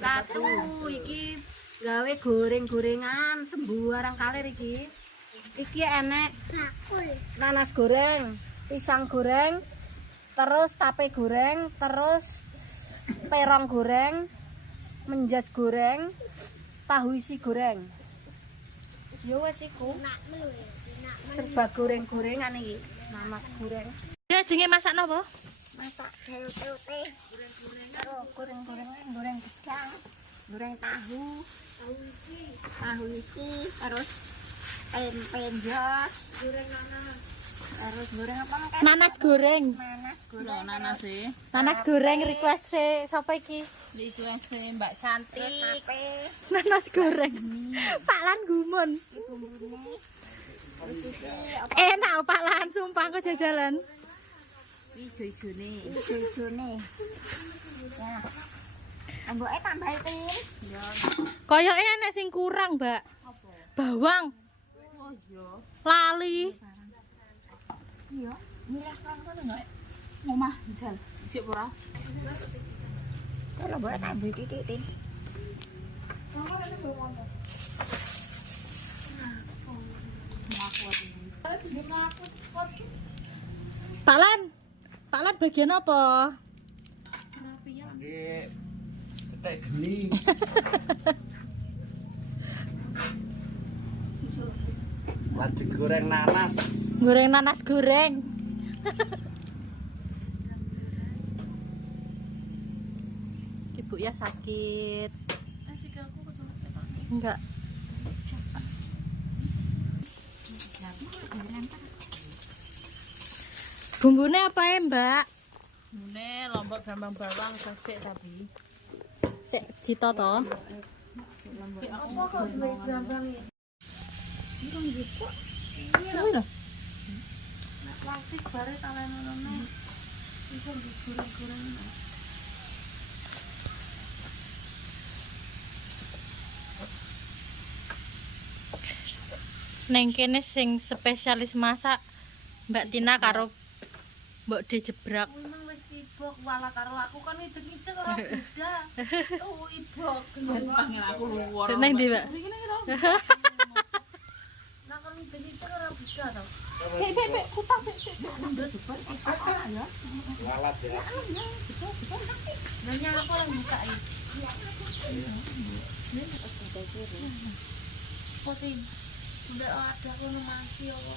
wabarakatuh. Iki gawe goreng-gorengan sembarang kalir iki. Iki enek nanas goreng, pisang goreng, terus tape goreng, terus terong goreng, menjas goreng, tahu isi goreng. Yo wis iku. Serba goreng-gorengan iki. Nanas goreng. Ya jenenge masak napa? Masak teh. Goreng-gorengan, goreng gedang, goreng tahu isi, terus tempe jos, goreng nanas. Terus goreng apa makan? Nanas goreng. Nanas Goreng request sapa iki? Request Mbak Cantik. Nanas goreng. Pak Lan gumun. Enak Pak Lan sumpah kok jajalan. Ijo-ijone. Ya. Amboke tambahi tin. Ya. Koyoke enek sing kurang, Mbak. Bawang. Oh iya. Lali. Iya. Milas kan ngono enggak? Ngomah jal. Cek ora. Kalau mbok tambahi titik tin. Pak Lan bagian apa? Nggih. Cetek geni. Lagi goreng nanas. Goreng nanas goreng. Ibu ya sakit. Enggak. Bumbune apa ya, Mbak? Mune lombok brambang bawang sesek tapi. Sik ditoto. Apa kok duwe brambang iki? Nek plastik bare talenono. Iso digoreng-goreng. Neng kene sing spesialis masak Mbak Tina karo Mbok De jebrak. Memang wis ibok wala karo aku kan ngidek-ngidek ora beda. Oh ibok. Panggil aku luar. Neng ndi, Mbak? Nah kan ngidek-ngidek ora beda to. Bek kutah bek. Lalat ya. Nanya aku yang buka iki. Potin. Udah ada kono manci apa.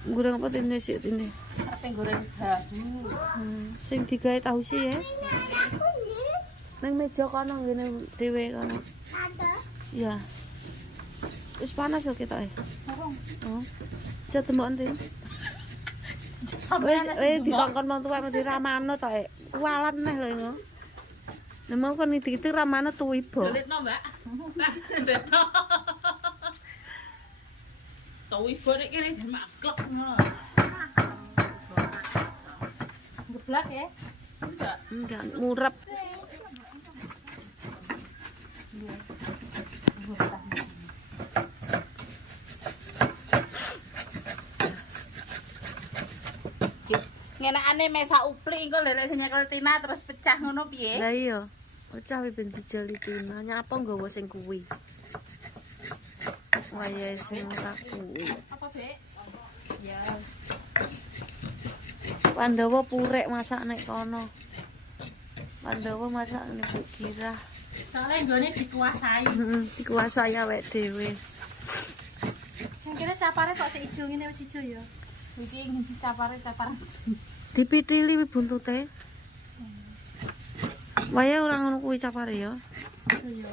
Goreng apa tene sik tene? Arep goreng tahu. Sing digawe tahu sih ya. Nang meja kono ngene dhewe kono. Iya. Wis panas kok ketoke. Oh. Aja temoken tin. Sampai dikongkon wong tuwek mesti ramano to, kualat neh lho ngono. Nek mau kon iki ramano tuwi bo. Delitno, Mbak. Mbak, delitno. Tau ibu nek kene jan maklek ngono. Geblak ya. Enggak. Ngurep. Ngenekane mesak uplik engko lelek sing nyekel Tina terus pecah ngono piye? Lah iya. Pecah ben dijali Tina. Nyapa nggawa sing kuwi. Wayahe sing ora kuwi. Apa, Bek? Ya. Pandhawa purek masak nek kono. Pandhawa masak nek Bu Kirah. Soale nggone dikuasai. Dikuasai awake dhewe. Sing kene capare kok sik ijo ngene wis ijo ya. Iki capare. Dipitili buntute. Wayahe ora ngono kuwi capare ya. Iya.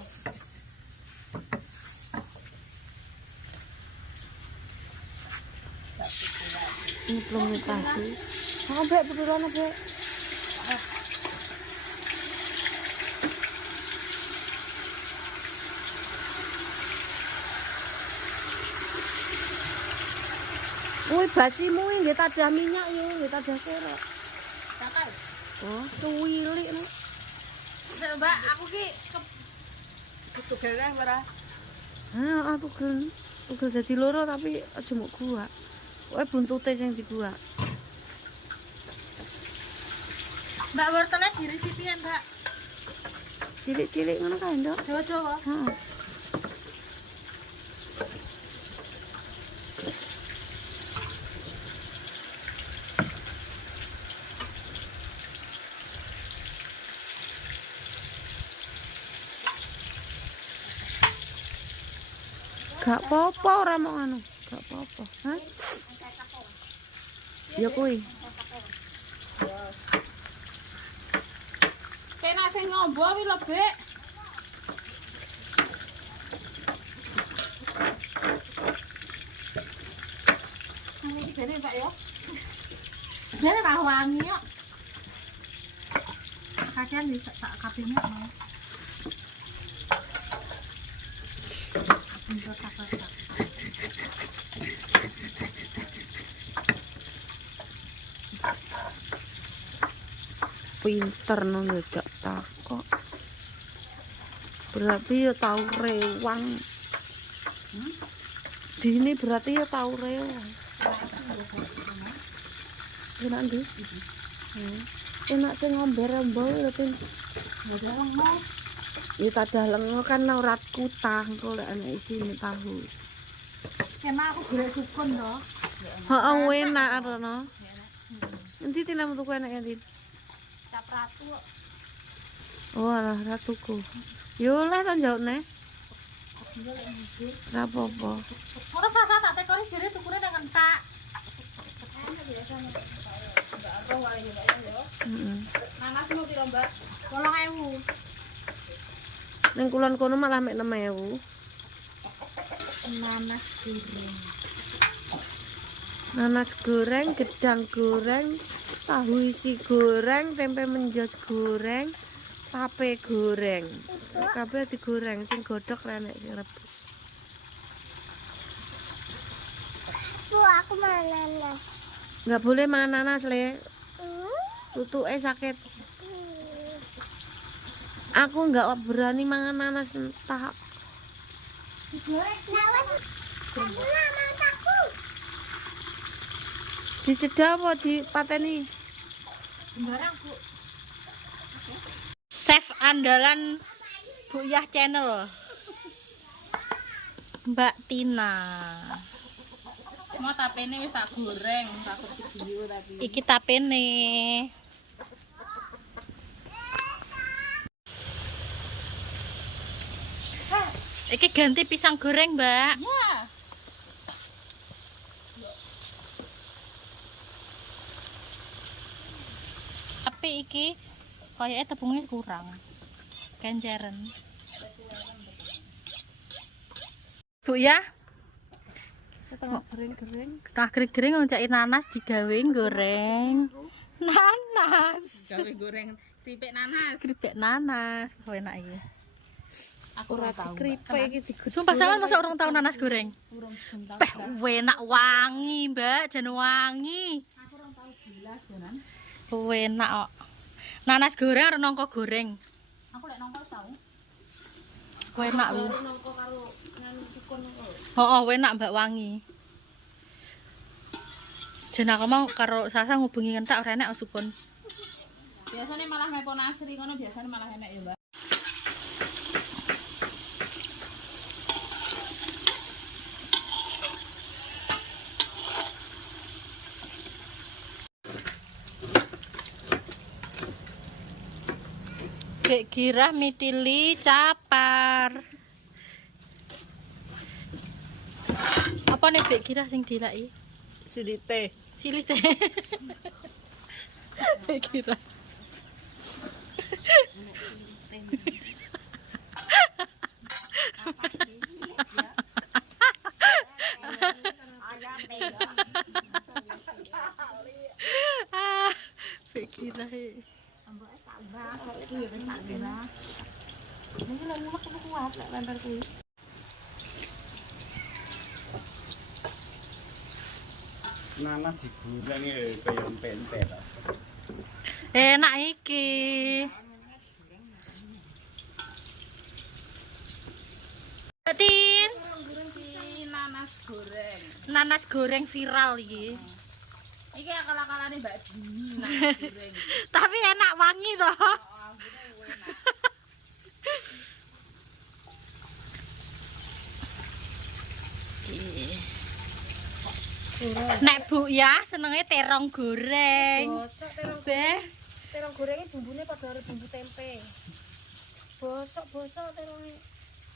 Implementasi. Oh, Bek, betulan, Bek. Woi, basimu nggih tadah minyak ya, nggih tadah kerok. Kakak. Oh, cuwilik nek. Mbak, aku ki ketugelan ora. Aku tugel dadi loro tapi aja mok gua. Kowe buntute sing diguak. Mbak wortelnya dirisi piye, Mbak? Cilik-cilik ngono kae, Nduk. Dawa-dawa. Heeh. Gak apa-apa ora mau anu, gak apa-apa. Hah? Ya kuwi. Penak sing ngombo wi lho, Bek. Ini jane, Pak ya. Jane mah wangi kok. Kacian bisa tak kabehnya mau. Tak. Pinter nang gak takok. Berarti ya tau rewang. Dini berarti ya tau rewang. Enak ndi? Enak sing ngomber-omber lho, Tin. Ya tak dalem kan urat kutah engko lek ana isine tahu. Emang aku golek sukun to. Heeh, enak arono. Endi tinamu tuku enak endi? Cap ratu kok. Oh, arah ratuku. Yo oleh ta njaukne. Ora apa-apa. Ora sasa tak tekoni jere tukune nang entak. Heeh. Nanasmu piro, Mbak? 8.000. Ning kulon kono malah mek 6.000. Nanas goreng. Nanas goreng, gedang goreng, tahu isi goreng, tempe menjas goreng, tape goreng. Kabeh digoreng, sing godhog renek sing rebus. Bu, aku mau nanas. Enggak boleh mangan nanas, Le. Tutuke sakit. Aku enggak berani mangan nanas entah. Nawas. Aku nggak mau. Dicedak apa dipateni? Sembarang, Bu. Chef andalan Bu Yah Channel. Mbak Tina. Mau tapene wis tak goreng, takut video tapi. Iki tapene. Iki ganti pisang goreng, Mbak. Ya. Tapi iki kayaknya tepungnya kurang. Kenceren. Bu ya, Setengah kering-kering. setengah kering-kering ngoncaki nanas digawe goreng. Nanas. Gawe goreng keripik nanas. Keripik nanas. Oh, enak iki. Aku Ora ora tahu. dikripik iki digoreng. Sumpah sampean masa orang tahu nanas goreng? Urung tahu. Peh, enak wangi, Mbak, jan wangi. Aku ora tahu jelas janan. Enak kok. Nanas goreng karo nongko goreng. Aku lek nongko tahu. Enak lho. Nongko karo nganu sukun kok. Oh, enak Mbak wangi. Jan aku mau karo Sasa ngubungi ngentak ora enak sukun. Biasanya malah mepon asri ngono biasanya malah enak ya, Mbak. Bek girah mitili capar. Apa nih bek girah sing dilaki? Silite. Silite. Bek girah. Ah, bek girah. Nanas digoreng ya kaya empek-empek. Enak iki. Tin, Goreng di nanas goreng. nanas goreng viral iki. Iki akal-akalane Mbak Dini nak goreng. Tapi enak wangi toh. Nek Bu ya senenge terong goreng. Bosok terong. Beh, Terong gorengnya bumbunya pada harus bumbu tempe. Bosok terongnya.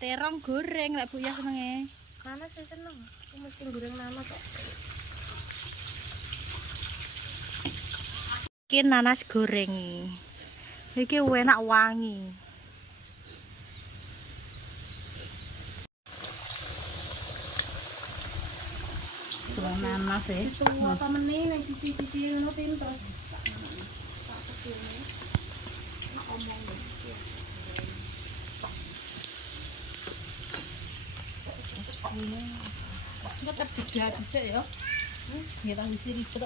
terong goreng nek Bu ya senenge. Nanas sih seneng. Aku mesti goreng nanas kok. Iki nanas goreng. Iki enak wangi. Kurang nanas ya. Tunggu apa meneh wis sisi-sisi ngono tim terus. Enggak terjeda dhisik ya. Ya tahu isi ribet.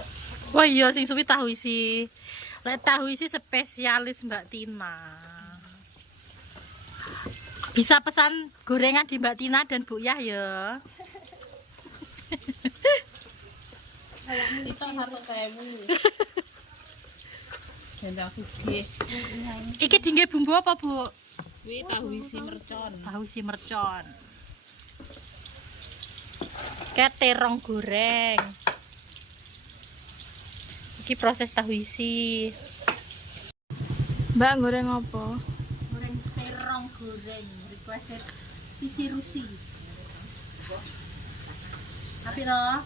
Wah iya sing suwi tahu isi. Lek tahu isi spesialis Mbak Tina. Bisa pesan gorengan di Mbak Tina dan Bu Yah ya. Itu 1.000. Jendang sugih. Iki dingge bumbu apa, Bu? Kuwi tahu isi mercon. Tahu isi mercon. Kayak terong goreng. Iki proses tahu isi. Mbak goreng apa? Goreng terong goreng. Requested Sisi Rusi. Tapi toh.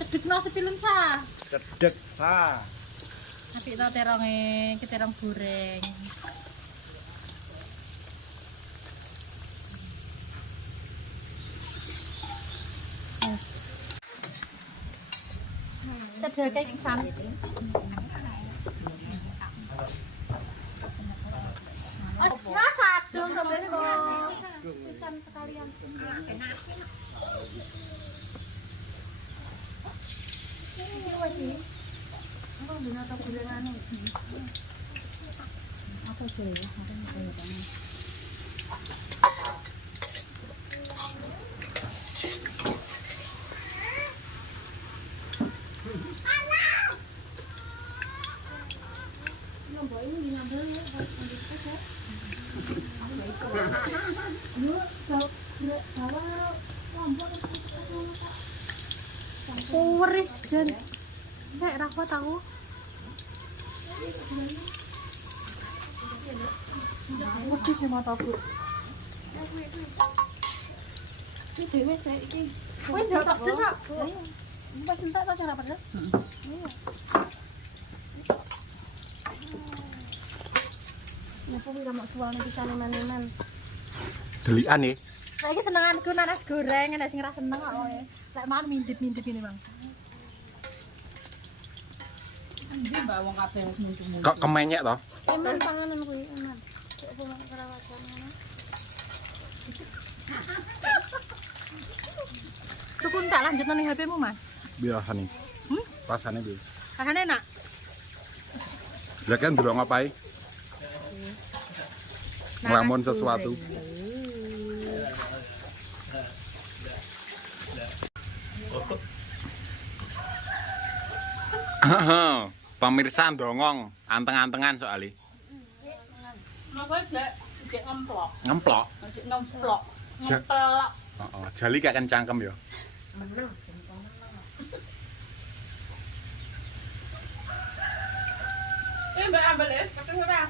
Cedekno sepilun sa. Cedek sa. Tapi toh teronge, ki terong goreng. Yes. Cedek kayak san. Ya kadung sampai pisan sekalian. Iki wis iki. Engko dina to gorengane. Apa sih ya? Suwer jan. Nek ra kuat aku. Mesti sing mata Bu. Iki dhewe sik iki. Kowe ndak tak pedes kok. Pas entek to cara pedes? Iya. Napa ora mak suwane pisan men-men. Delikan ya. Saiki senenganku nanas goreng, nek sing ra seneng kok kowe. Lek mau mindip-mindip ini, Bang. Ndi Mbak wong kabeh wis muncul-muncul. Kok kemenyek toh? Eman panganan kuwi eman. Kok pulang kerawatan ngono. Tukun tak lanjutno ning HP-mu, Mas. Biasane. Rasane piye? Rasane enak. Lah kan ndelok ngapain? Ngelamun sesuatu. Pemirsa ndongong, anteng-antengan soalnya. Maka jek ngemplok. Ngemplok. Jek ngemplok. Ja- Ngemplok. Oh, jali gak kan cangkem ya. Mbak ambil ya, ketemu ora?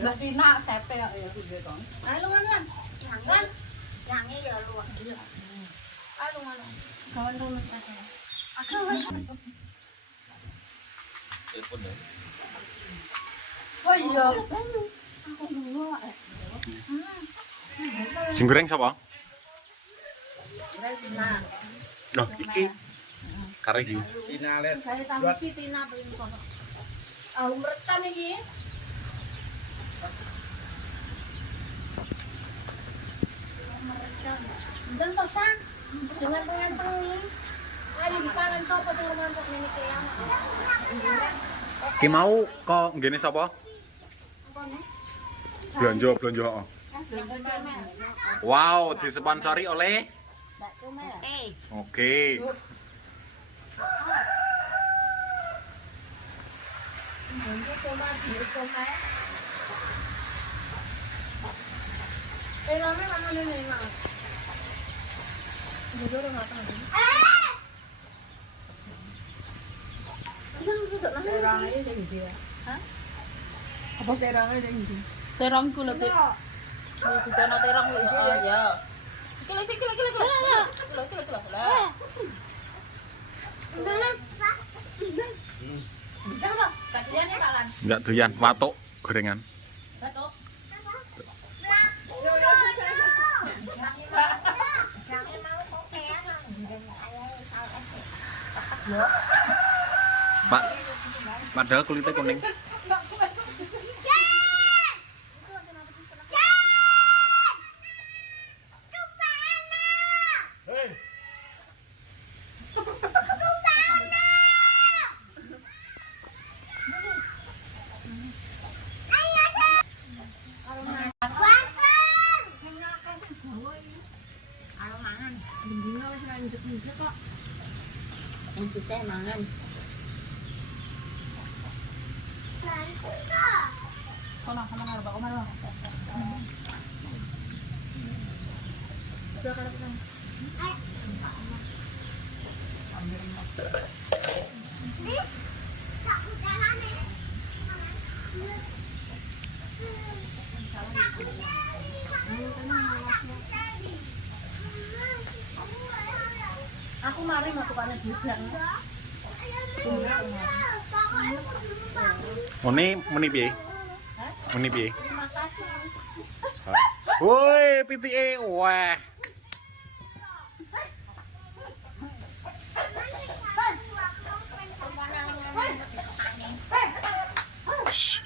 Mbak Tina sepe kok ya. Ayo kan. Jangan. Yange ya lu. Ayo ngono. Kawan rumah saya. Oh iya. Sing goreng sapa? Loh, iki. Kare iki. Finale. Kayak tahu si Tina belum kono. Ah, mercon iki. Mercon. Dan pesan dengan penganteng ini. Ayo dipangan sopo sing ngantuk ngene iki ya. Ki mau kok ngene sapa? Blonjo, heeh. Wow, disponsori oleh Mbak Cumel. Oke. Terongnya mana nih mak? Dulu udah matang. Terongnya jadi dia. Apa terangnya yang gitu? Terong ku lebih. Di kono terong lho. Oh ya. Kilo. Lah. Kasihan ya Kalan. Enggak doyan, watuk gorengan. Batuk. Jangan mau kokean lah. Ayo salah sih. Pak, padahal kulitnya kuning. Yang susah mangan. Kono sama nang Pak Omar. Aku mari masukannya bidang. Muni piye? Muni piye? Woi, pitike wah. Shh.